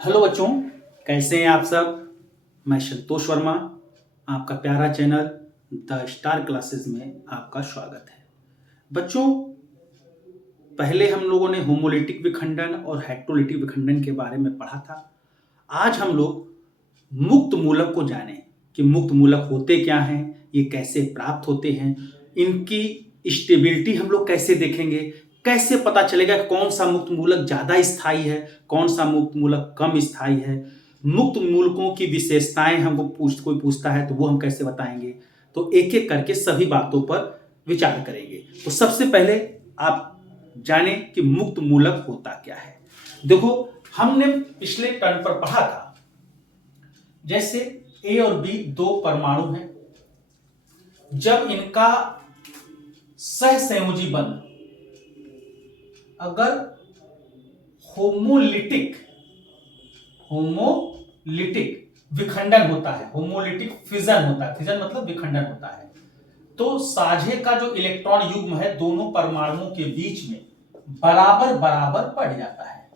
Hello बच्चों, कैसे हैं आप सब। मैं संतोष वर्मा, आपका प्यारा चैनल द स्टार क्लासेस में आपका स्वागत है। बच्चों, पहले हम लोगों ने होमोलिटिक विखंडन और हेट्रोलिटिक विखंडन के बारे में पढ़ा था। आज हम लोग मुक्त मूलक को जानें कि मुक्त मूलक होते क्या हैं, ये कैसे प्राप्त होते हैं, इनकी स्टेबिलिटी हम लोग कैसे देखेंगे, कैसे पता चलेगा कौन सा मुक्त मूलक ज्यादा स्थायी है, कौन सा मुक्त मूलक कम स्थायी है। मुक्त मूलकों की विशेषताएं हमको कोई पूछता है तो वो हम कैसे बताएंगे। तो एक एक करके सभी बातों पर विचार करेंगे। तो सबसे पहले आप जाने कि मुक्त मूलक होता क्या है। देखो, हमने पिछले टर्न पर पढ़ा था, जैसे ए और बी दो परमाणु हैं, जब इनका सहसंयोजी बंध अगर होमोलिटिक विखंडन होता है, होमोलिटिक फिजन होता है, फिजन मतलब विखंडन होता है, तो साझे का जो इलेक्ट्रॉन युग्म है दोनों परमाणुओं के बीच में बराबर बराबर पड़ जाता है।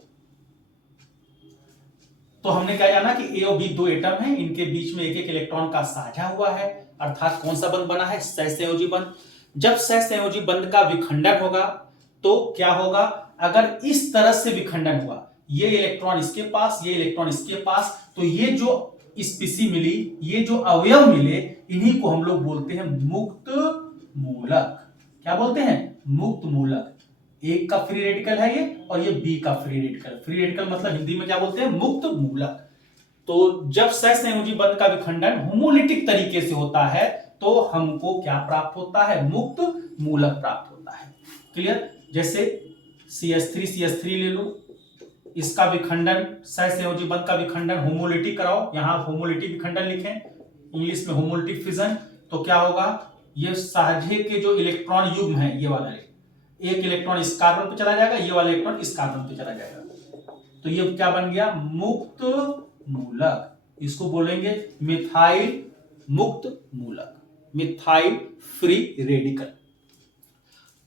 तो हमने क्या जाना कि ए और बी दो एटम हैं, इनके बीच में एक एक इलेक्ट्रॉन का साझा हुआ है, अर्थात कौन सा बंध बना है, सहसंयोजी बंध। जब सहसंयोजी बंध का विखंडन होगा तो क्या होगा, अगर इस तरह से विखंडन हुआ, ये इलेक्ट्रॉन इसके पास, ये इलेक्ट्रॉन इसके पास, तो ये जो स्पीसी मिली, ये जो अवयव मिले, इन्हीं को हम लोग बोलते हैं मुक्त मूलक। क्या बोलते हैं? मुक्त मूलक। एक का फ्री रेडिकल है ये, और ये बी का फ्री रेडिकल। फ्री रेडिकल मतलब हिंदी में क्या बोलते हैं? मुक्त मूलक। तो जब सहसंयोजी बंध का विखंडन होमोलिटिक तरीके से होता है तो हमको क्या प्राप्त होता है? मुक्त मूलक प्राप्त होता है। क्लियर? जैसे CH3 ले लो, इसका विखंडन, सहसंयोजी बंध का विखंडन होमोलिटिक कराओ, यहां होमोलिटिक विखंडन लिखें, इंग्लिश में होमोलिटिक फिजन। तो क्या होगा, ये साझे के जो इलेक्ट्रॉन युग्म है, ये वाला एक इलेक्ट्रॉन इस कार्बन पे चला जाएगा, ये वाला इलेक्ट्रॉन इस कार्बन पे चला जाएगा, तो ये क्या बन गया? मुक्त मूलक। इसको बोलेंगे मिथाइल मुक्त मूलक, methyl free radical.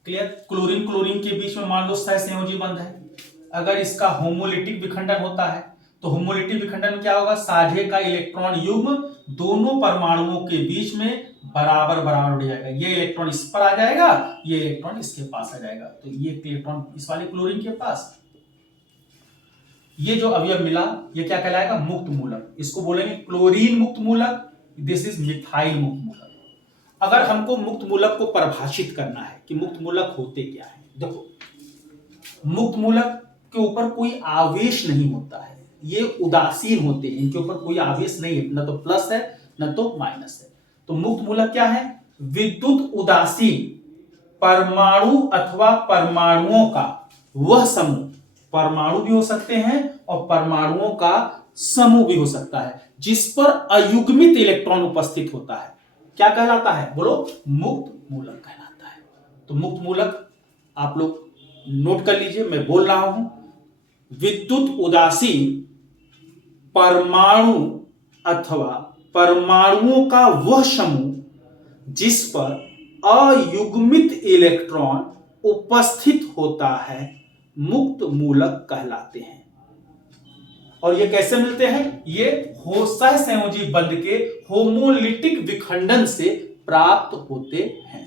Clear? Chlorine chlorine के बीच में मान लो सहसंयोजी बंध है, अगर इसका होमोलिटिक विखंडन होता है तो होमोलिटिक विखंडन में क्या होगा, साझे का इलेक्ट्रॉन युग्म दोनों परमाणुओं के बीच में बराबर बराबर हो जाएगा। ये इलेक्ट्रॉन इस पर आ जाएगा, ये इलेक्ट्रॉन इसके पास आ जाएगा, तो ये इलेक्ट्रॉन इस वाले क्लोरीन के पास, ये जो अवयव मिला ये क्या कहलाएगा? मुक्त मूलक। इसको बोलेंगे क्लोरीन मुक्त मूलक, दिस इज मिथाइल मुक्त मूलक। अगर हमको मुक्त मूलक को परिभाषित करना है कि मुक्त मूलक होते क्या है, देखो, मुक्त मूलक के ऊपर कोई आवेश नहीं होता है, ये उदासीन होते हैं, इनके ऊपर कोई आवेश नहीं है, न तो प्लस है न तो माइनस है। तो मुक्त मूलक क्या है? विद्युत उदासीन परमाणु अथवा परमाणुओं का वह समूह, परमाणु भी हो सकते हैं और परमाणुओं का समूह भी हो सकता है, जिस पर अयुग्मित इलेक्ट्रॉन उपस्थित होता है, क्या कहलाता है? बोलो, मुक्त मूलक कहलाता है। तो मुक्त मूलक आप लोग नोट कर लीजिए, मैं बोल रहा हूं, विद्युत उदासीन परमाणु अथवा परमाणुओं का वह समूह जिस पर अयुग्मित इलेक्ट्रॉन उपस्थित होता है, मुक्त मूलक कहलाते हैं। और ये कैसे मिलते हैं? ये सहसंयोजी बंध के होमोलिटिक विखंडन से प्राप्त होते हैं।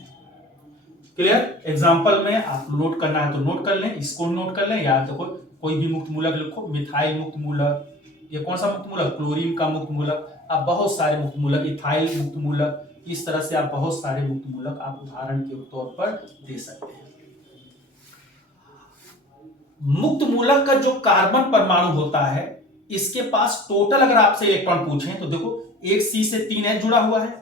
क्लियर? एग्जांपल में आप नोट करना है तो नोट कर लें, इसको नोट कर लें, या देखो कोई भी मुक्त मूलक लिखो, मिथाइल मुक्त मूलक, ये कौन सा मुक्त मूलक? क्लोरीन का मुक्त मूलक। आप बहुत सारे मुक्त मूलक, इथाइल मुक्त मूलक, इस तरह से आप बहुत सारे मुक्त मूलक आप उदाहरण के तौर पर दे सकते हैं। मुक्त मूलक का जो कार्बन परमाणु होता है, इसके पास टोटल अगर आपसे इलेक्ट्रॉन पूछें तो देखो, एक C से 3H जुड़ा हुआ है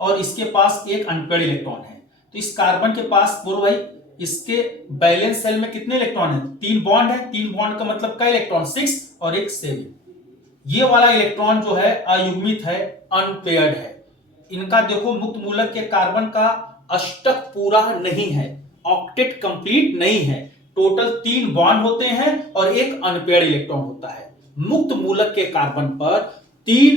और इसके पास एक अनपेयर्ड इलेक्ट्रॉन है। तो इस कार्बन के पास, बोलो भाई, इसके बैलेंस सेल में कितने इलेक्ट्रॉन है? 3 बॉन्ड है। 3 बॉन्ड का मतलब क्या इलेक्ट्रॉन? 6 और एक 7। ये वाला इलेक्ट्रॉन जो है अयुग्मित है, अनपेयर्ड है। इनका देखो, मुक्त मूलक के कार्बन का अष्टक पूरा नहीं है, ऑक्टेट कंप्लीट नहीं है, टोटल 3 बॉन्ड होते हैं और एक अनपेयर्ड इलेक्ट्रॉन होता है। मुक्त मूलक के कार्बन पर 3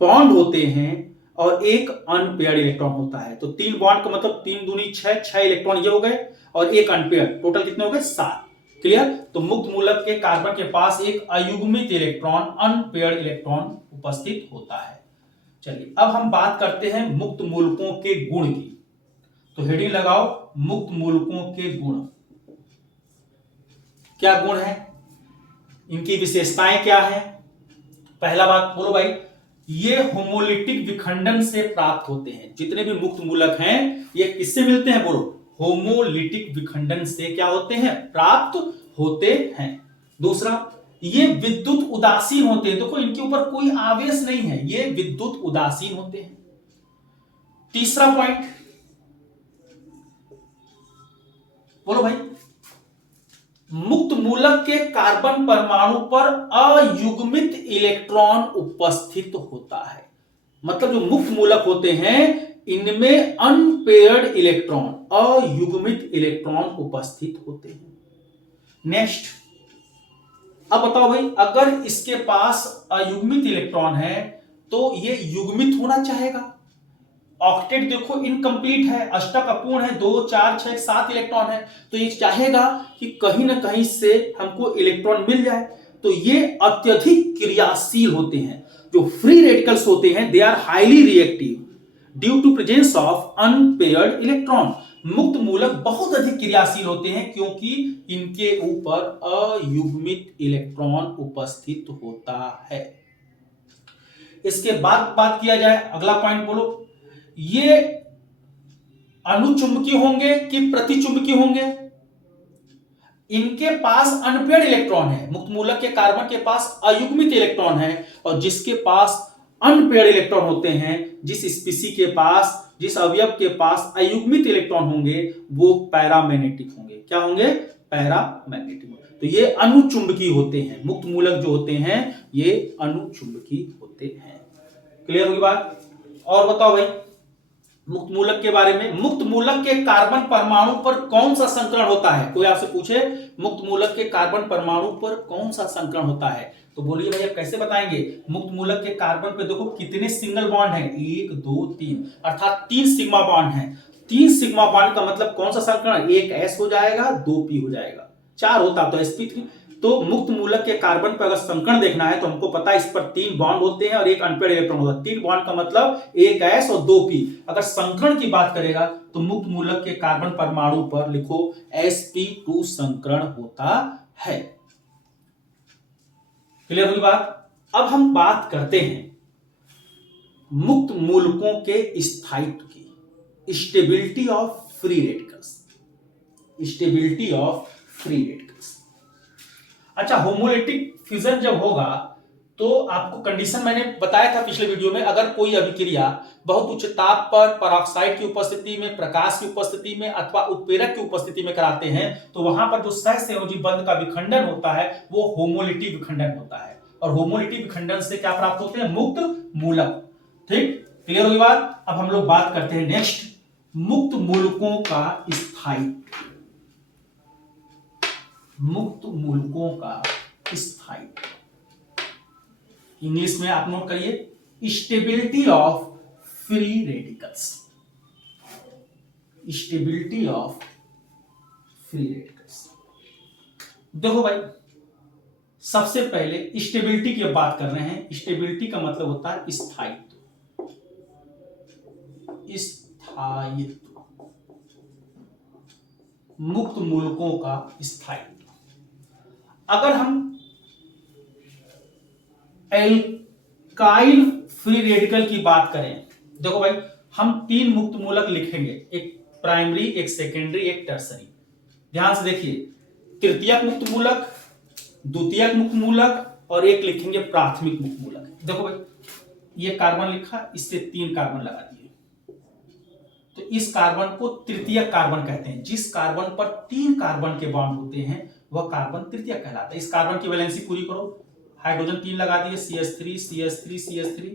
बॉन्ड होते हैं और एक अनपेयर्ड इलेक्ट्रॉन होता है। तो 3 बॉन्ड का मतलब 3 दूनी 6, 6 इलेक्ट्रॉन ये हो गए और एक अनपेयर्ड, टोटल कितने हो गए? 7। क्लियर। तो मुक्त मूलक के कार्बन के पास एक अयुग्मित इलेक्ट्रॉन, अनपेयर्ड इलेक्ट्रॉन उपस्थित होता है। चलिए अब हम बात करते हैं मुक्त मूलकों के गुण की। तो हेडिंग लगाओ, मुक्त मूलकों के गुण। क्या गुण है, इनकी विशेषताएं क्या है। पहला बात बोलो भाई, ये होमोलिटिक विखंडन से प्राप्त होते हैं। जितने भी मुक्त मूलक हैं ये किससे मिलते हैं, बोलो, होमोलिटिक विखंडन से क्या होते हैं, प्राप्त होते हैं। दूसरा, ये विद्युत उदासीन होते हैं। देखो इनके ऊपर कोई आवेश नहीं है, ये विद्युत उदासीन होते हैं। तीसरा पॉइंट बोलो भाई, मुक्त मूलक के कार्बन परमाणु पर अयुग्मित इलेक्ट्रॉन उपस्थित होता है। मतलब जो मुक्त मूलक होते हैं इनमें अनपेयर्ड इलेक्ट्रॉन, अयुग्मित इलेक्ट्रॉन उपस्थित होते हैं। नेक्स्ट, अब बताओ भाई, अगर इसके पास अयुग्मित इलेक्ट्रॉन है तो ये युग्मित होना चाहेगा। ऑक्टेट देखो इनकम्प्लीट है, अष्टक अपूर्ण है, 2 4 6 7 इलेक्ट्रॉन है, तो ये चाहेगा कि कहीं ना कहीं से हमको इलेक्ट्रॉन मिल जाए। तो ये अत्यधिक क्रियाशील होते हैं। जो फ्री रेडिकल्स होते हैं they are highly reactive due to presence of unpaired electron. मुक्त मूलक बहुत अधिक क्रियाशील होते हैं क्योंकि इनके ऊपर अयुग्मित इलेक्ट्रॉन उपस्थित होता है। इसके बाद बात किया जाए, अगला पॉइंट बोलो, ये अनुचुंबकीय होंगे कि प्रतिचुंबकीय होंगे। इनके पास अनपेयर्ड इलेक्ट्रॉन है, मुक्त मूलक के कार्बन के पास अयुग्मित इलेक्ट्रॉन है, और जिसके पास अनपेयर्ड इलेक्ट्रॉन होते हैं, जिस स्पीसी के पास, जिस अवयव के पास अयुग्मित इलेक्ट्रॉन होंगे वो पैरामैग्नेटिक होंगे। क्या होंगे, पैरामैग्नेटिक। तो ये अनुचुंबकीय होते हैं, मुक्त मूलक जो होते हैं ये अनुचुंबकीय होते हैं। क्लियर हुई बात। और बताओ भाई मुक्त मूलक के बारे में, मुक्त मूलक के कार्बन परमाणु पर कौन सा संकरण होता है। कोई आपसे पूछे मुक्त मूलक के कार्बन परमाणु पर कौन सा संकरण होता है, तो बोलिए भाई आप कैसे बताएंगे। मुक्त मूलक के कार्बन पे देखो कितने सिंगल बॉन्ड हैं, 1 2 3, अर्थात 3 सिग्मा बॉन्ड हैं। 3 सिग्मा बॉन्ड का मतलब कौन सा संकरण, 1 s हो जाएगा, 2 p हो जाएगा, 4 होता तो sp3। तो मुक्त मूलक के कार्बन पर अगर संकरण देखना है तो हमको पता है इस पर 3 बॉन्ड होते हैं और एक अनपेयर्ड इलेक्ट्रॉन होता है। 3 बॉन्ड का मतलब 1 s और 2 p। अगर संकरण की बात करेगा तो मुक्त मूलक के कार्बन परमाणु पर लिखो sp2 संकरण होता है। क्लियर हुई बात। अब हम बात करते हैं मुक्त मूलकों के स्थायित्व की, stability of free radicals, stability of free radicals. अच्छा, होमोलिटिक फ्यूजन जब होगा तो आपको कंडीशन मैंने बताया था पिछले वीडियो में, अगर कोई अभिक्रिया बहुत उच्च ताप पर परऑक्साइड की उपस्थिति में, प्रकाश की उपस्थिति में अथवा उत्प्रेरक की उपस्थिति में कराते हैं तो वहां पर जो सहसंयोजी बंध का विखंडन होता है वो होमोलिटिक विखंडन होता है। और होमोलिटिक विखंडन से क्या प्राप्त होते हैं, मुक्त मूलक। ठीक, क्लियर हुई बात। अब हम लोग बात करते हैं नेक्स्ट, मुक्त मूलकों का स्थायित्व। मुक्त मूलकों का स्थायित्व इंग्लिश में आप नोट करिए, stability of free radicals, stability of free radicals. देखो भाई सबसे पहले स्टेबिलिटी की बात कर रहे हैं। स्टेबिलिटी का मतलब होता है स्थायित्व, स्थायित्व, मुक्त मूलकों का स्थायित्व। अगर हम एल्काइल फ्री रेडिकल की बात करें, देखो भाई हम 3 मुक्त मूलक लिखेंगे, एक प्राइमरी, एक सेकेंडरी, एक टर्सरी। ध्यान से देखिए, तृतीयक मुक्त मूलक, द्वितीयक मुक्त मूलक और एक लिखेंगे प्राथमिक मुक्त मूलक। देखो भाई ये कार्बन लिखा, इससे 3 कार्बन लगा दिए तो इस कार्बन को तृतीयक कार्बन कहते हैं। जिस कार्बन पर 3 कार्बन के बॉन्ड होते हैं वह कार्बन तृतीयक कहलाता है। इस कार्बन की वैलेंसी पूरी करो, हाइड्रोजन 3 लगा दिए, CH3 CH3 CH3।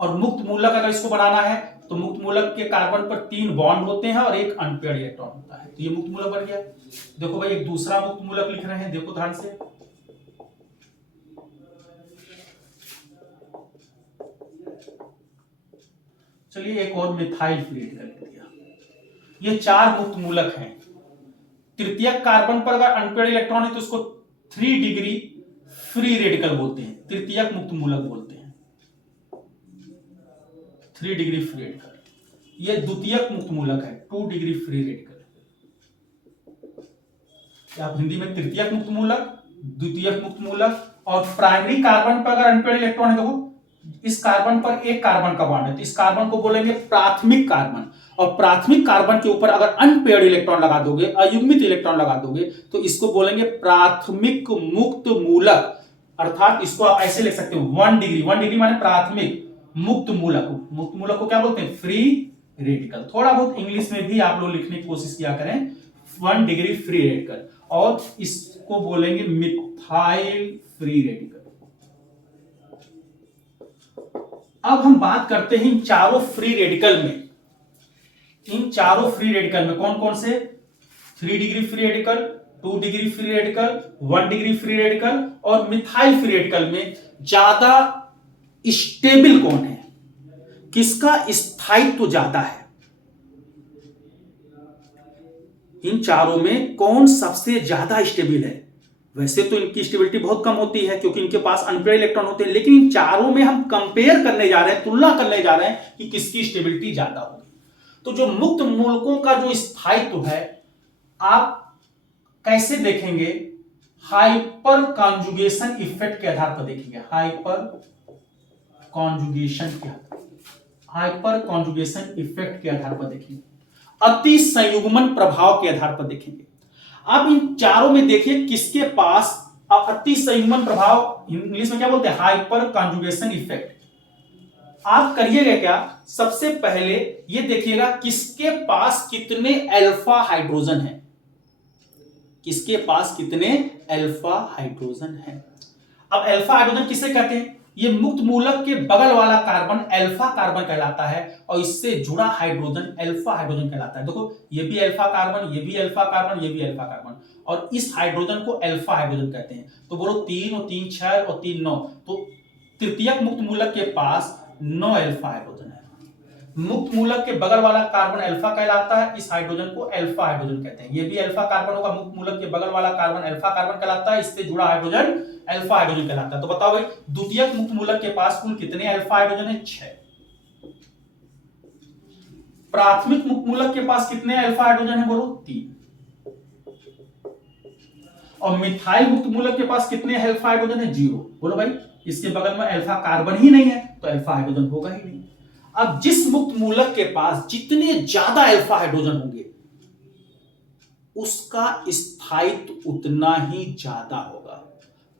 और मुक्त मूलक अगर इसको बढ़ाना है तो मुक्त मूलक के कार्बन पर 3 बॉन्ड होते हैं और एक अनपेयर्ड इलेक्ट्रॉन होता है, तो ये मुक्त मूलक बन गया। देखो भाई एक दूसरा मुक्त मूलक लिख रहे हैं, देखो ध्यान से, चलिए एक और मिथाइल फ्री रेडिकल लिख दिया। ये 4 मुक्त मूलक हैं, तृतीयक कार्बन पर अगर अनपेयर्ड इलेक्ट्रॉन है तो उसको 3 डिग्री फ्री रेडिकल बोलते हैं, तृतीयक मुक्त मूलक बोलते हैं, 3 डिग्री फ्री रेडिकल। ये द्वितीयक मुक्त मूलक है, 2 डिग्री फ्री रेडिकल। आप हिंदी में तृतीयक मुक्त मूलक, द्वितीयक मुक्त मूलक, और प्राइमरी कार्बन पर अगर अनपेयर्ड इलेक्ट्रॉन है, देखो इस कार्बन पर एक कार्बन का बॉन्ड है तो इस कार्बन को बोलेंगे प्राथमिक कार्बन, और प्राथमिक कार्बन के ऊपर अगर अनपेयर्ड इलेक्ट्रॉन लगा दोगे, अयुग्मित इलेक्ट्रॉन लगा दोगे, तो इसको बोलेंगे प्राथमिक मुक्त मूलक। अर्थात इसको आप ऐसे लिख सकते हो 1 डिग्री, 1 डिग्री माने प्राथमिक मुक्त मूलक। मुक्त मूलक को क्या बोलते हैं? Free radical. थोड़ा बहुत इंग्लिश में भी आप लोग लिखने की कोशिश किया करें, 1 डिग्री फ्री रेडिकल, और इसको बोलेंगे मिथाइल फ्री रेडिकल। अब हम बात करते हैं इन चारों फ्री रेडिकल में, इन चारों फ्री रेडिकल में कौन कौन से? 3 degree free radical, 2 degree free radical, 1 degree free radical और मिथाइल फ्री रेडिकल में ज्यादा स्टेबल कौन है, किसका स्थायित्व ज्यादा है? इन चारों में कौन सबसे ज्यादा स्टेबल है? वैसे तो इनकी स्टेबिलिटी बहुत कम होती है क्योंकि इनके पास अनपेयर्ड इलेक्ट्रॉन होते हैं, लेकिन इन चारों में हम कंपेयर करने जा रहे हैं, तुलना करने जा रहे हैं कि किसकी स्टेबिलिटी ज्यादा होगी। तो जो मुक्त मूलकों का जो स्थायित्व है आप कैसे देखेंगे? हाइपर कॉन्जुगेशन इफेक्ट के आधार पर देखेंगे, हाइपर कॉन्जुगेशन इफेक्ट के आधार पर देखेंगे, अति संयुग्मन प्रभाव के आधार पर देखेंगे। अब इन चारों में देखिए किसके पास अति संयुग्मन प्रभाव, इंग्लिश में क्या बोलते हैं? Hyper conjugation effect. आप करिएगा क्या, सबसे पहले ये देखिएगा किसके पास कितने अल्फा हाइड्रोजन है, किसके पास कितने अल्फा हाइड्रोजन है। अब अल्फा हाइड्रोजन किसे कहते हैं? ये मुक्त मूलक के बगल वाला कार्बन अल्फा कार्बन कहलाता है और इससे जुड़ा हाइड्रोजन अल्फा हाइड्रोजन कहलाता है। देखो ये भी अल्फा कार्बन, ये भी अल्फा कार्बन, ये भी अल्फा कार्बन, और इस हाइड्रोजन को अल्फा हाइड्रोजन कहते हैं। तो बोलो 3 और 3 6 और 3 9, तो तृतीयक मुक्त मूलक के पास 9 अल्फा हाइड्रोजन है। मुक्त मूलक के बगल वाला कार्बन अल्फा कहलाता है, इस हाइड्रोजन को अल्फा हाइड्रोजन कहते हैं। ये भी अल्फा कार्बन होगा, मुक्त मूलक के बगल वाला कार्बन अल्फा कार्बन कहलाता है, इससे जुड़ा हाइड्रोजन अल्फा हाइड्रोजन कहलाता है। तो बताओ भाई द्वितीयक मुक्त मूलक के पास कुल कितने अल्फा हाइड्रोजन है? 6। प्राथमिक मुक्त मूलक के पास कितने अल्फा हाइड्रोजन है? बोलो 3। और मिथाइल मुक्त मूलक के पास कितने अल्फा हाइड्रोजन है? 0। बोलो भाई इसके बगल में अल्फा कार्बन ही नहीं है तो अल्फा हाइड्रोजन होगा ही नहीं। अब जिस मुक्त मूलक के पास जितने ज्यादा अल्फा हाइड्रोजन होंगे उसका स्थायित्व उतना ही ज्यादा होगा।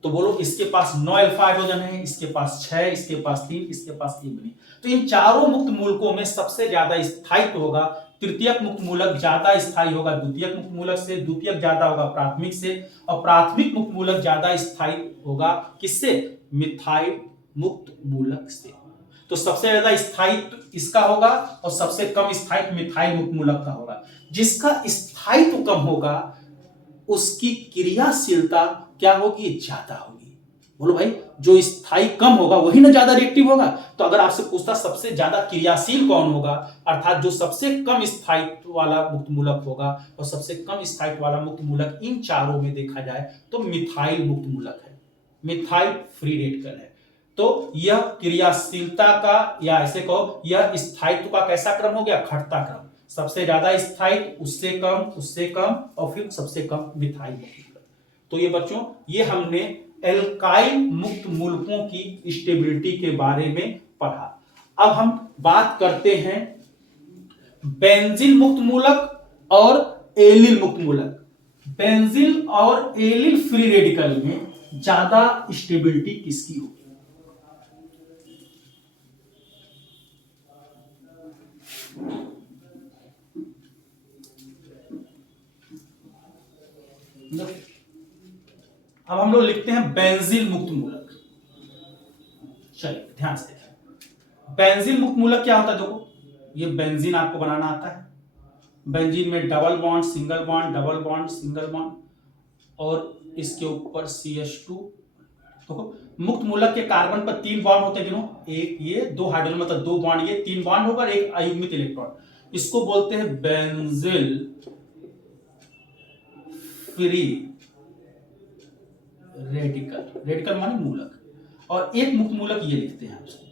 तो बोलो इसके पास 9 अल्फा हाइड्रोजन है, इसके पास 6, इसके पास 3, इसके पास 1 नहीं। तो इन चारों मुक्त मूलकों में सबसे ज्यादा स्थायित्व होगा तृतीयक मुक्त मूलक, ज्यादा स्थायी होगा द्वितीयक मुक्त मूलक से, द्वितीयक ज्यादा होगा प्राथमिक से, और प्राथमिक मुक्त मूलक ज्यादा स्थायी होगा किससे? मिथाइल मुक्त मूलक से। तो सबसे ज्यादा स्थायित्व इसका होगा और सबसे कम स्थायित्व मिथाइल मुक्त मूलक का होगा। जिसका स्थायित्व कम होगा उसकी क्रियाशीलता क्या होगी? ज्यादा होगी। बोलो भाई जो स्थायी कम होगा वही ना ज्यादा रिएक्टिव होगा। तो अगर आपसे पूछता सबसे ज्यादा क्रियाशील कौन होगा, अर्थात जो सबसे कम स्थायित्व वाला मुक्त मूलक होगा, और सबसे कम स्थायित्व वाला मुक्त मूलक इन चारों में देखा जाए तो मिथाइल मुक्त मूलक है, मिथाइल फ्री रेडिकल है। तो यह क्रियाशीलता का या ऐसे कहो यह स्थायित्व का कैसा क्रम हो गया? घटता क्रम। सबसे ज्यादा स्थायित्व, उससे कम और फिर सबसे कम मिथाइल मुक्त मूलक। तो ये बच्चों ये हमने एल्काइल मुक्त मूलकों की स्टेबिलिटी के बारे में पढ़ा। अब हम बात करते हैं बेंजीन मुक्त मूलक और एलिल मुक्त मूलक। बेंजीन और एलिल फ्री रेडिकल में ज्यादा स्टेबिलिटी किसकी होगी? अब हम लोग लिखते हैं बेंजीन मुक्त मूलक। चलिए ध्यान से देखें बेंजीन मुक्त मूलक क्या होता है। देखो ये बेंजीन आपको बनाना आता है, बेंजीन में double bond, single bond, double bond, single bond, और इसके ऊपर CH2। देखो मुक्त मूलक के कार्बन पर 3 बॉन्ड होते हैं, गिनो, एक ये, 2 हाइड्रोजन मतलब 2 बॉन्ड ये, 3 बॉन्ड होगा, एक अयुग्मित इलेक्ट्रॉन। इसको बोलते हैं बेंजीन फ्री रेडिकल, रेडिकल माने मूलक, और एक मुक्त मूलक ये लिखते हैं उसको।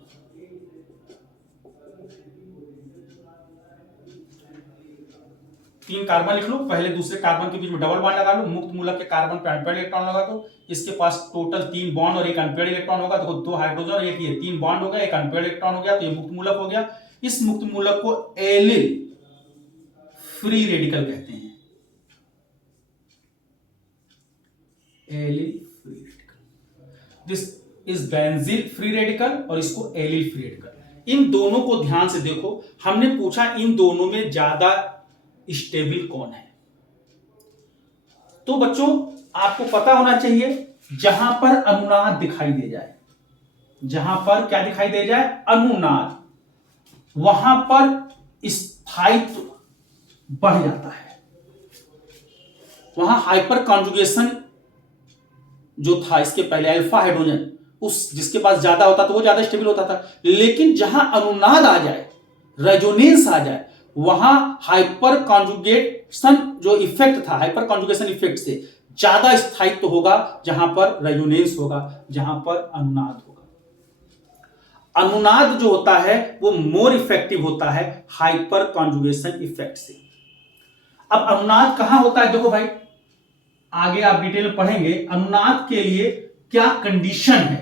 तीन कार्बन लिख लो, पहले दूसरे कार्बन के बीच में डबल बॉन्ड लगा लो, मुक्त मूलक के कार्बन पे अनपेयर्ड इलेक्ट्रॉन लगा दो, इसके पास टोटल 3 बॉन्ड और एक अनपेयर्ड इलेक्ट्रॉन होगा, देखो 2 हाइड्रोजन और एक ये 3 बॉन्ड हो गया, एक अनपेयर्ड इलेक्ट्रॉन हो गया, तो ये मुक्त मूलक हो गया। इस मुक्त मूलक को एलिल फ्री रेडिकल कहते हैं, allyl free radical. This is benzyl free radical और इसको एलिल फ्री रेडिकल। इन दोनों को ध्यान से देखो, हमने पूछा इन दोनों में ज्यादा स्टेबल कौन है। तो बच्चों आपको पता होना चाहिए, जहां पर अनुनाद दिखाई दे जाए, जहां पर क्या दिखाई दे जाए, अनुनाद, वहां पर स्थायित्व बढ़ जाता है, वहां हाइपर कॉन्जुगेशन जो था इसके पहले अल्फा हाइड्रोजन, उस जिसके पास ज्यादा होता तो वो ज्यादा स्टेबल होता था। लेकिन जहां अनुनाद आ जाए, रेजोनेंस आ जाए, वहां हाइपर कॉन्जुगेशन जो इफेक्ट था, हाइपर कॉन्जुगेशन इफेक्ट से ज्यादा स्थायित्व होगा जहां पर रेजोनेंस होगा, जहां पर अनुनाद होगा। अनुनाद जो होता है वो मोर इफेक्टिव होता है हाइपर कॉन्जुगेशन इफेक्ट से। अब अनुनाद कहां होता है, देखो भाई आगे आप डिटेल में पढ़ेंगे अनुनाद के लिए क्या कंडीशन है,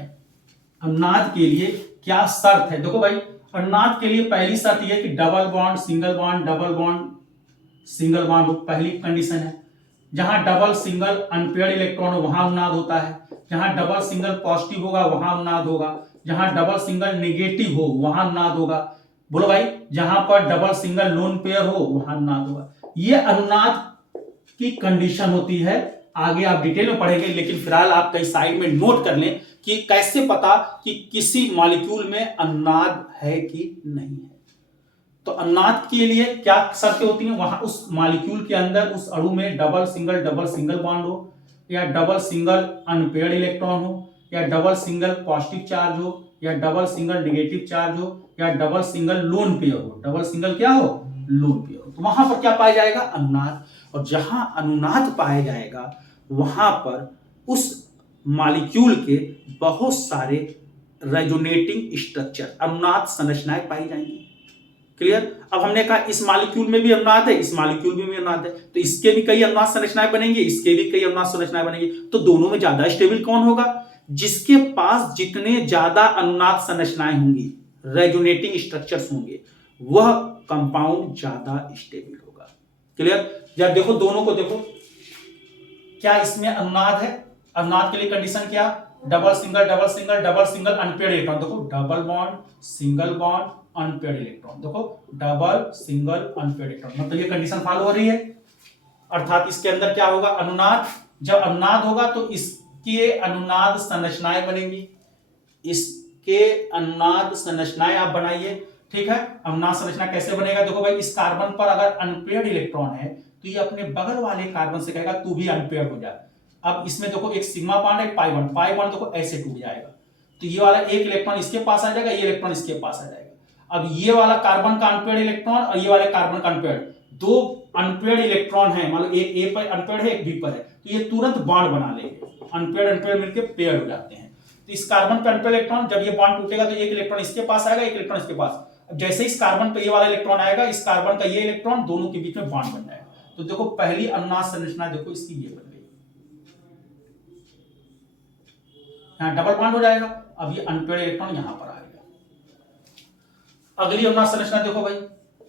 अनुनाद के लिए क्या शर्त है। देखो भाई अनुनाद के लिए पहली शर्त यह है कि double bond single bond, double bond single bond हो, पहली कंडीशन है। जहां डबल सिंगल अनपेयर्ड इलेक्ट्रॉन हो वहां अनुनाद होता है, जहां डबल सिंगल पॉजिटिव होगा वहां अनुनाद होगा, जहां डबल सिंगल नेगेटिव हो वहां अनुनाद होगा। बोलो भाई, जहां पर डबल सिंगल लोन पेयर हो वहां अनुनाद होगा। यह अनुनाद की कंडीशन होती है, आगे आप डिटेल में पढ़ेंगे, लेकिन फिलहाल आप कई साइड में नोट कर लें कि कैसे पता कि किसी मॉलिक्यूल में अनुनाद है कि नहीं है। तो अनुनाद के लिए क्या शर्तें होती हैं, वहां उस मॉलिक्यूल के अंदर उस अणु में डबल सिंगल बॉन्ड हो, या डबल सिंगल अनपेयर्ड इलेक्ट्रॉन हो, या डबल सिंगल पॉजिटिव चार्ज हो, या डबल सिंगल नेगेटिव चार्ज हो, या डबल सिंगल लोन पेयर हो। डबल सिंगल क्या हो, लोन पेयर हो। तो वहां पर क्या पाया जाएगा, अनुनाद। और जहां अनुनाद पाया जाएगा वहां पर उस मॉलिक्यूल के बहुत सारे रेजोनेटिंग स्ट्रक्चर, अनुनाद संरचनाएं पाई जाएंगी। क्लियर। अब हमने कहा इस मॉलिक्यूल में भी अनुनाद है, इस मॉलिक्यूल में भी अनुनाद है, तो इसके भी कई अनुनाद संरचनाएं बनेंगी, इसके भी कई अनुनाद संरचनाएं बनेंगी। तो दोनों में ज्यादा स्टेबल कौन होगा, जिसके पास जितने ज्यादा अनुनाद संरचनाएं होंगी, रेजोनेटिंग स्ट्रक्चर्स होंगे, वह कंपाउंड ज्यादा स्टेबल होगा। क्लियर। या देखो दोनों को देखो, क्या इसमें अनुनाद है, अनुनाद के लिए कंडीशन क्या, डबल सिंगल अनपेयर्ड इलेक्ट्रॉन। देखो double bond single bond unpaired electron, देखो डबल सिंगल अनपेयर्ड इलेक्ट्रॉन, मतलब ये कंडीशन फॉलो हो रही है। अर्थात इसके अंदर क्या होगा, अनुनाद। जब अनुनाद होगा तो इसके अनुनाद संरचनाएं बनेंगी, इसके अनुनाद संरचनाएं आप बनाइए। ठीक है, अनुनाद संरचना कैसे बनेगा, देखो भाई इस कार्बन पर अगर अनपेयर्ड इलेक्ट्रॉन है तो ये अपने बगल वाले कार्बन से कहेगा तू भी अनपेयर्ड हो जा। अब इसमें देखो एक सिग्मा बॉन्ड, एक पाई बॉन्ड देखो ऐसे टूट जाएगा, तो ये वाला एक इलेक्ट्रॉन इसके पास आ जाएगा, ये इलेक्ट्रॉन इसके पास आ जाएगा। अब ये वाला कार्बन का अनपेयर्ड इलेक्ट्रॉन और ये वाले कार्बन का अनपेयर्ड, दो अनपेयर्ड इलेक्ट्रॉन है, मान लो एक ए पर अनपेयर्ड है, एक बी पर है, तो ये तुरंत बॉन्ड बना लेंगे, अनपेयर्ड मिलकर पेयर हो जाते हैं। तो इस कार्बन पे अनपेयर्ड इलेक्ट्रॉन, जब ये बॉन्ड टूटेगा तो एक इलेक्ट्रॉन इसके पास आएगा, एक इलेक्ट्रॉन इसके पास। अब जैसे इस कार्बन पे ये वाला इलेक्ट्रॉन आएगा, इस कार्बन का ये इलेक्ट्रॉन, दोनों के बीच में बॉन्ड बन जाएगा। तो देखो पहली अनुनाद संरचना देखो इसकी ये बन गई, यहां डबल बॉन्ड हो जाएगा, अब ये अनपेयर्ड इलेक्ट्रॉन यहां पर आ गया। अगली अनुनाद संरचना देखो भाई,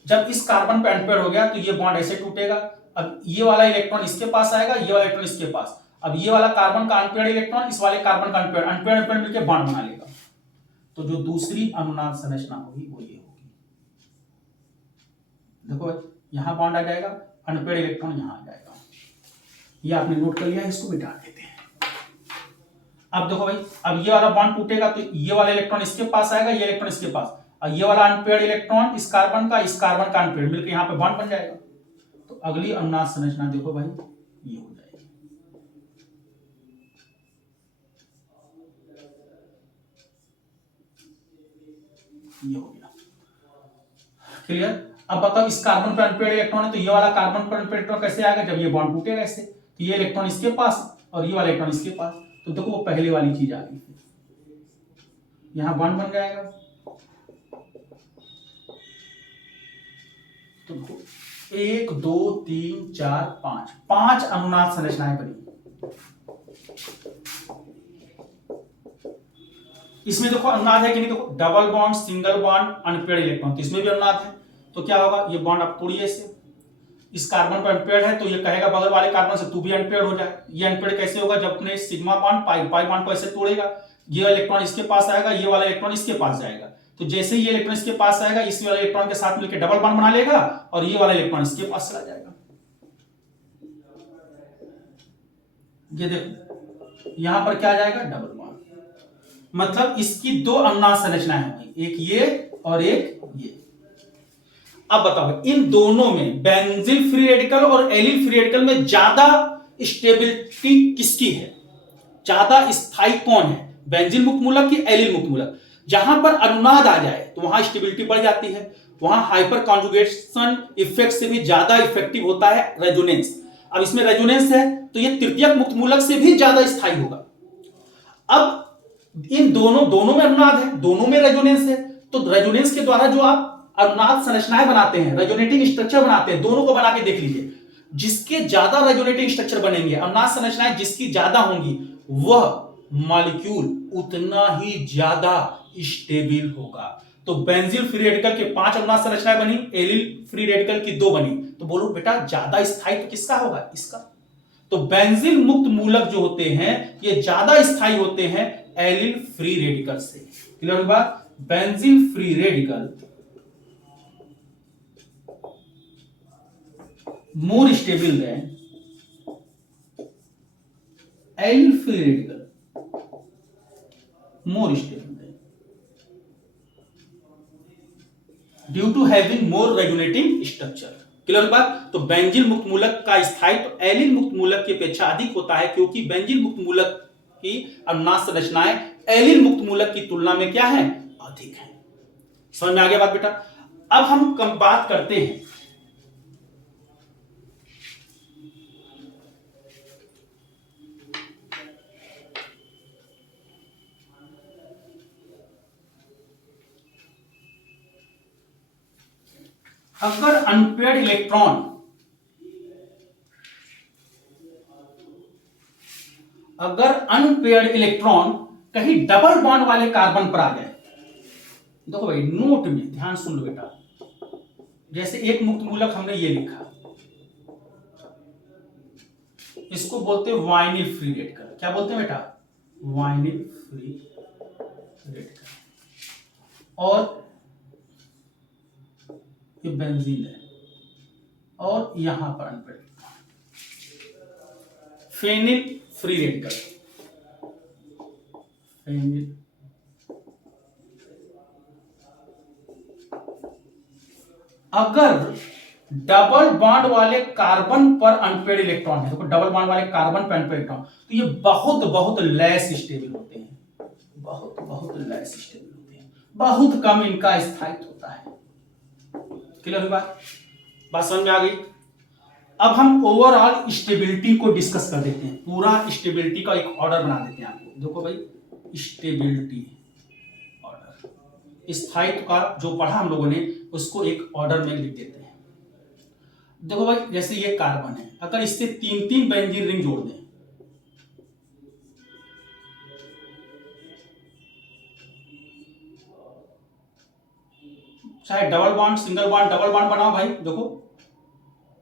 जब इस कार्बन पे अनपेयर्ड हो गया तो ये बॉन्ड ऐसे टूटेगा, अब ये वाला इलेक्ट्रॉन इसके पास आएगा, ये वाला इलेक्ट्रॉन इसके पास, अब ये वाला कार्बन का अनपेयर्ड इलेक्ट्रॉन इस वाले कार्बन का अनपेयर्ड मिलकर बॉन्ड बना लेगा। तो जो दूसरी अनुनाद संरचना होगी वो ये होगी, देखो भाई यहां बॉन्ड आ जाएगा, अनपेयर्ड इलेक्ट्रॉन यहां आ जाएगा। ये आपने नोट कर लिया, इसको मिटा देते हैं। अब देखो भाई, अब ये वाला बॉन्ड टूटेगा तो ये वाला इलेक्ट्रॉन इसके पास आएगा, ये इलेक्ट्रॉन इसके पास, और ये वाला अनपेयर्ड इलेक्ट्रॉन इस कार्बन का अनपेयर्ड मिलकर यहां पे बॉन्ड बन जाएगा। तो अगली अनुनाद संरचना देखो भाई ये हो जाएगी, ये हो गया। क्लियर। अब बताओ इस कार्बन पर अनपेयर्ड इलेक्ट्रॉन है तो ये वाला कार्बन पर अनपेयर्ड इलेक्ट्रॉन कैसे आएगा, जब ये बॉन्ड टूटेगा इससे, कि ये इलेक्ट्रॉन इसके पास और ये वाला इलेक्ट्रॉन इसके पास, तो देखो वो पहले वाली चीज आ गई, यहां बॉन्ड बन जाएगा। तो 1 2 3 4 5 5 अनुनाद संरचनाएं बनी। इसमें देखो अनुनाद है कि नहीं, देखो double bond, single bond, unpaired electron, तो इसमें भी अनुनाद है। तो क्या होगा, ये बॉन्ड आप तोड़िए इससे, इस कार्बन पर अनपेयर्ड है तो ये कहेगा बगल वाले कार्बन से तू भी अनपेयर्ड हो जाए। ये अनपेयर्ड कैसे होगा, जब अपने सिग्मा बॉन्ड पाई बॉन्ड को ऐसे तोड़ेगा, ये इलेक्ट्रॉन इसके पास आएगा, ये वाला इलेक्ट्रॉन इसके पास जाएगा, तो जैसे ही ये इलेक्ट्रॉन इसके पास आएगा, इस वाले इलेक्ट्रॉन के साथ मिलकर डबल बॉन्ड बना लेगा और ये वाला इलेक्ट्रॉन इसके पास चला जाएगा। ये देखो यहां पर क्या आ जाएगा, डबल बॉन्ड, मतलब इसकी दो अनुनाद संरचनाएं होंगी, एक ये और एक ये। अब बताओ इन दोनों में बेंजील फ्री रेडिकल और एलिल फ्री रेडिकल में ज्यादा स्टेबिलिटी किसकी है, ज्यादा स्थायी कौन है, बेंजील मुक्त मूलक की एलिल मुक्त मूलक। जहां पर अनुनाद आ जाए तो वहां स्टेबिलिटी बढ़ जाती है, वहां हाइपर कॉन्जुगेशन इफेक्ट से भी ज्यादा इफेक्टिव होता है रेजोनेंस। अब इसमें रेजोनेंस है तो यह तृतीयक मुक्त मूलक से भी ज्यादा स्थायी होगा। अब इन दोनों में अनुनाद है, दोनों में रेजोनेंस है, तो रेजोनेंस के द्वारा जो आप अनुनाद संरचनाएं बनाते हैं, रेजोनेटिंग स्ट्रक्चर बनाते हैं, दोनों को बना के देख लीजिए, जिसके ज्यादा रेजोनेटिंग स्ट्रक्चर बनेंगे, अनुनाद संरचनाएं जिसकी ज्यादा होंगी, वह मॉलिक्यूल उतना ही ज्यादा स्टेबल होगा। तो बेंजील फ्री रेडिकल के 5 अनुनाद संरचनाएं बनी, एलिल फ्री रेडिकल की 2 बनी, तो बोलो बेटा ज्यादा स्थायित्व किसका होगा, इसका। तो बेंजील मुक्त मूलक जो होते हैं ये ज्यादा स्थायी होते हैं एलिल फ्री रेडिकल से। क्लियर हुई बात, benzyl free radical more stable than allyl free radical more stable than due to having more regulating structure. Clear बात, तो बेंजील मुक्त मूलक का स्थायित्व एलिल मुक्त मूलक की अपेक्षा अधिक होता है, क्योंकि बेंजील मुक्त मूलक की अनुनाद संरचनाएं एलिल मुक्त मूलक की तुलना में क्या है, अधिक है। समझ में आ गया बात बेटा। अब हम बात करते हैं अगर अनपेयर्ड इलेक्ट्रॉन कहीं डबल बॉन्ड वाले कार्बन पर आ जाए, देखो भाई नोट में ध्यान सुन लो बेटा, जैसे एक मुक्त मूलक हमने ये लिखा, इसको बोलते हैं वाइनिल फ्री रेडिकल। क्या बोलते हैं बेटा, वाइनिल फ्री रेडिकल। और ये बेंजीन है और यहां पर unpaired phenyl free radical, phenyl अगर डबल बॉन्ड वाले कार्बन पर अनपेयर्ड इलेक्ट्रॉन है, देखो डबल बॉन्ड वाले कार्बन पर अनपेयर्ड इलेक्ट्रॉन, तो ये बहुत लेस स्टेबल होते हैं, बहुत लेस स्टेबल होते हैं, बहुत कम इनका स्थायित्व होता है। क्लियर हुई बात समझ में आ गई। अब हम ओवरऑल स्टेबिलिटी को डिस्कस कर देते हैं, पूरा स्टेबिलिटी का एक ऑर्डर बना देते हैं आपको। देखो भाई स्टेबिलिटी ऑर्डर, स्थायित्व का जो पढ़ा हम लोगों ने उसको एक ऑर्डर में लिख देते हैं। देखो भाई जैसे ये कार्बन है, अगर इससे 3 बेंजीन रिंग जोड़ दें, चाहे double bond single bond double bond बनाओ भाई, देखो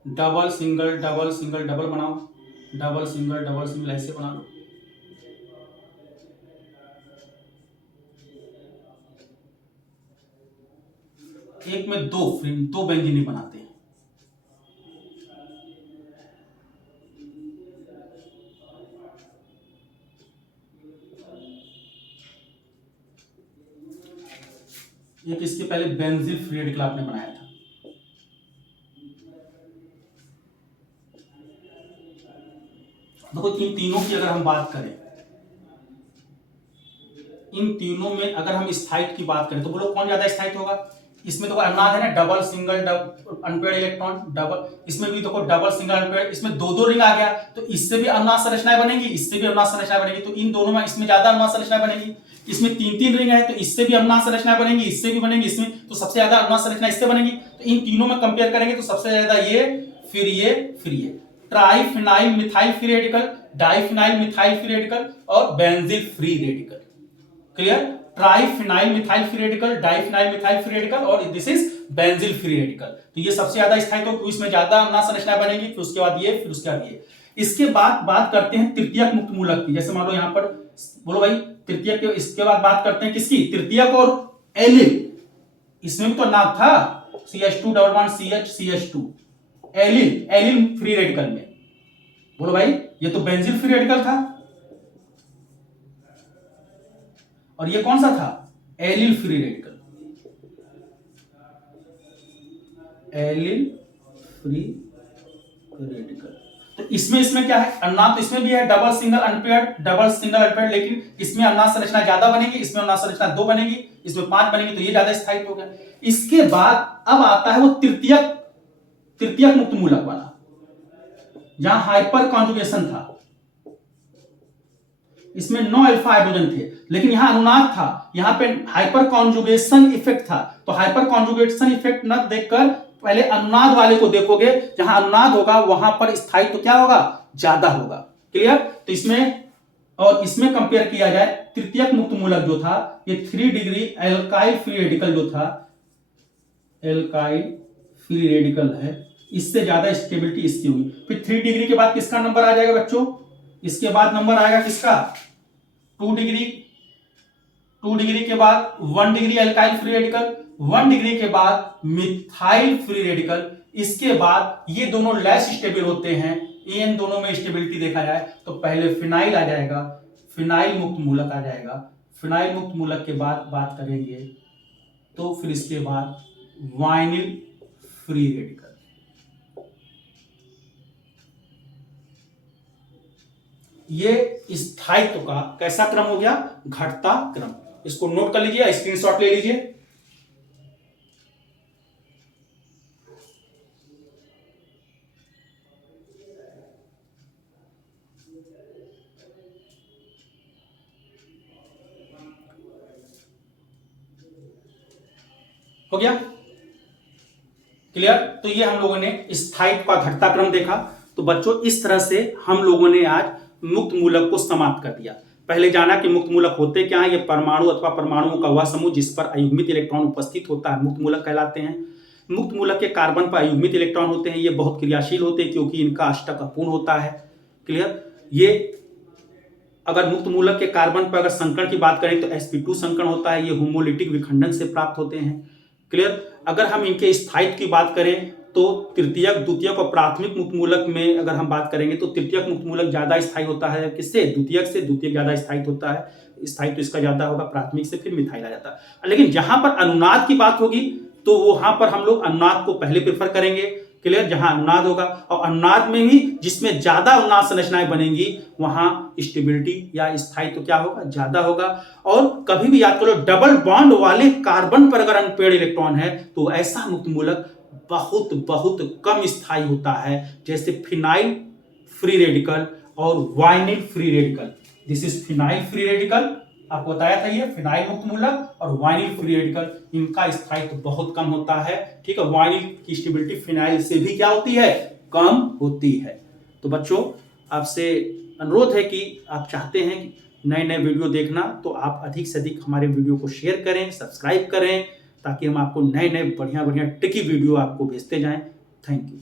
डबल सिंगल डबल बनाओ, डबल सिंगल ऐसे बना लो। एक में 2 बेंजीन नहीं बनाते हैं। एक इसके पहले बेंजील फ्री रेडिकल आपने बनाया था, देखो इन तीनों की अगर हम बात करें, इन तीनों में अगर हम स्थायित्व की बात करें तो बोलो कौन ज्यादा स्थायित्व होगा, इसमें तो अनुनाद है ना, double single unpaired electron, double, इसमें भी देखो डबल सिंगल अनपेयर्ड, इसमें दो दो रिंग आ गया, तो इससे भी अनुनाद संरचनाएं बनेंगी, इससे भी अनुनाद संरचनाएं बनेगी, तो इन दोनों में इसमें ज्यादा अनुनाद संरचनाएं बनेगी। इसमें तीन तीन रिंग है तो इससे भी अनुनाद संरचनाएं बनेंगी, इससे भी बनेंगी, इसमें तो सबसे ज्यादा अनुनाद संरचना इससे बनेगी। तो इन तीनों में कंपेयर करेंगे तो सबसे ज्यादा ये, फिर ये, फिर ये। Triphenyl methyl free radical, diphenyl methyl free radical और benzyl free radical. Clear? Triphenyl methyl free radical, diphenyl methyl free radical और this is benzyl free radical. तो ये सबसे ज्यादा स्थायित्व, तो इसमें ज्यादा अनुनाद संरचनाएं बनेगी, फिर उसके बाद ये, फिर उसके बाद ये। इसके बाद बात करते हैं तृतीयक मुक्त मूलक की। जैसे मान लो यहां पर बोलो भाई तृतीयक, इसके बाद बात करते हैं किसकी? तृतीयक और एलिल। इसमें भी तो अनुनाद था, CH2 double bond CH CH2, allyl, allyl free radical में। बोलो भाई ये तो बेंजील फ्री रेडिकल था, और ये कौन सा था? Allyl free radical, allyl free radical. तो इसमें क्या है? अनुनाद तो इसमें भी है, double single unpaired, double single unpaired, लेकिन इसमें अनुनाद संरचना ज्यादा बनेगी, इसमें अनुनाद संरचना 2 बनेगी, इसमें 5 बनेगी, तो ये ज्यादा स्थायित्व हो गया। इसके बाद अब आता है वो तृतीयक मुक्त मूलक वाला, जहां हाइपर कॉन्जुगेशन था। इसमें 9 अल्फा हाइड्रोजन थे, लेकिन यहां अनुनाद था, यहां पे हाइपर कॉन्जुगेशन इफेक्ट था। तो हाइपर कॉन्जुगेशन इफेक्ट न देखकर पहले अनुनाद वाले को देखोगे, जहां अनुनाद होगा वहां पर स्थायित्व क्या होगा? ज्यादा होगा। क्लियर? तो इसमें और इसमें कंपेयर किया जाए, तृतीयक मुक्त मूलक जो था ये 3 डिग्री एल्काइल फ्री रेडिकल जो था, एल्काइल फ्री रेडिकल है, इससे ज्यादा स्टेबिलिटी इसकी होगी। फिर 3 डिग्री के बाद किसका नंबर आ जाएगा बच्चों? इसके बाद नंबर आएगा किसका? 2 डिग्री, 2 डिग्री के बाद 1 degree alkyl free radical, 1 degree के बाद मिथाइल फ्री रेडिकल। इसके बाद ये दोनों लेस स्टेबल होते हैं, इन दोनों में स्टेबिलिटी देखा जाए तो पहले फिनाइल आ जाएगा, फिनाइल मुक्त मूलक आ जाएगा। फिनाइल मुक्त मूलक के बाद बात करेंगे तो फिर इसके बाद वाइनिल फ्री रेडिकल। ये स्थायित्व का कैसा क्रम हो गया? घटता क्रम। इसको नोट कर लीजिए, स्क्रीनशॉट ले लीजिए। हो गया क्लियर? तो ये हम लोगों ने स्थायित्व का घटता क्रम देखा। तो बच्चों इस तरह से हम लोगों ने आज मुक्त मूलक को समाप्त कर दिया। पहले जाना कि मुक्त मूलक होते क्या हैं। ये परमाणु अथवा परमाणुओं का वह समूह जिस पर अयुग्मित इलेक्ट्रॉन उपस्थित होता है मुक्त मूलक कहलाते हैं। मुक्त मूलक के कार्बन पर अयुग्मित इलेक्ट्रॉन होते हैं, ये बहुत क्रियाशील होते हैं क्योंकि इनका अष्टक अपूर्ण होता है। क्लियर? ये अगर मुक्त मूलक के कार्बन पर अगर संकरण की बात करें तो sp2 संकरण होता है, ये होमोलिटिक विखंडन से प्राप्त होते हैं। क्लियर? अगर हम इनके स्थायित्व की बात करें तो तृतीयक, द्वितीयक और प्राथमिक मुक्त मूलक में अगर हम बात करेंगे तो तृतीयक मुक्त मूलक ज्यादा स्थायी होता है किससे? द्वितीयक से। द्वितीयक ज्यादा स्थायित्व होता है, स्थायित्व इसका ज्यादा होगा प्राथमिक से, फिर मिथाइल आ जाता है। लेकिन जहां पर अनुनाद की बात होगी तो वहां पर हम लोग अनुनाद को पहले प्रेफर करेंगे। क्लियर? जहां अनुनाद होगा, और अनुनाद में भी जिसमें ज्यादा अनुनाद संरचनाएं बनेंगी वहां स्टेबिलिटी या स्थायित्व क्या होगा? ज्यादा होगा। और कभी भी याद करो, डबल बॉन्ड वाले कार्बन पर अगर अनपेयर्ड इलेक्ट्रॉन है तो ऐसा मुक्त मूलक बहुत बहुत कम स्थायी होता है, जैसे फिनाइल फ्री रेडिकल और vinyl free radical. This is phenyl free radical, आपको बताया था ये फिनाइल मुक्त मूलक, और वाइनिल फ्री रेडिकल, इनका स्थायित्व बहुत कम होता है। ठीक है? वाइनिल की स्टेबिलिटी फिनाइल से भी क्या होती है? कम होती है। तो बच्चों आपसे अनुरोध है कि आप चाहते हैं नए नए वीडियो देखना तो आप अधिक से अधिक हमारे वीडियो को शेयर करें, सब्सक्राइब करें, ताकि हम आपको नए नए बढ़िया बढ़िया टिकी वीडियो आपको भेजते जाएं। Thank you.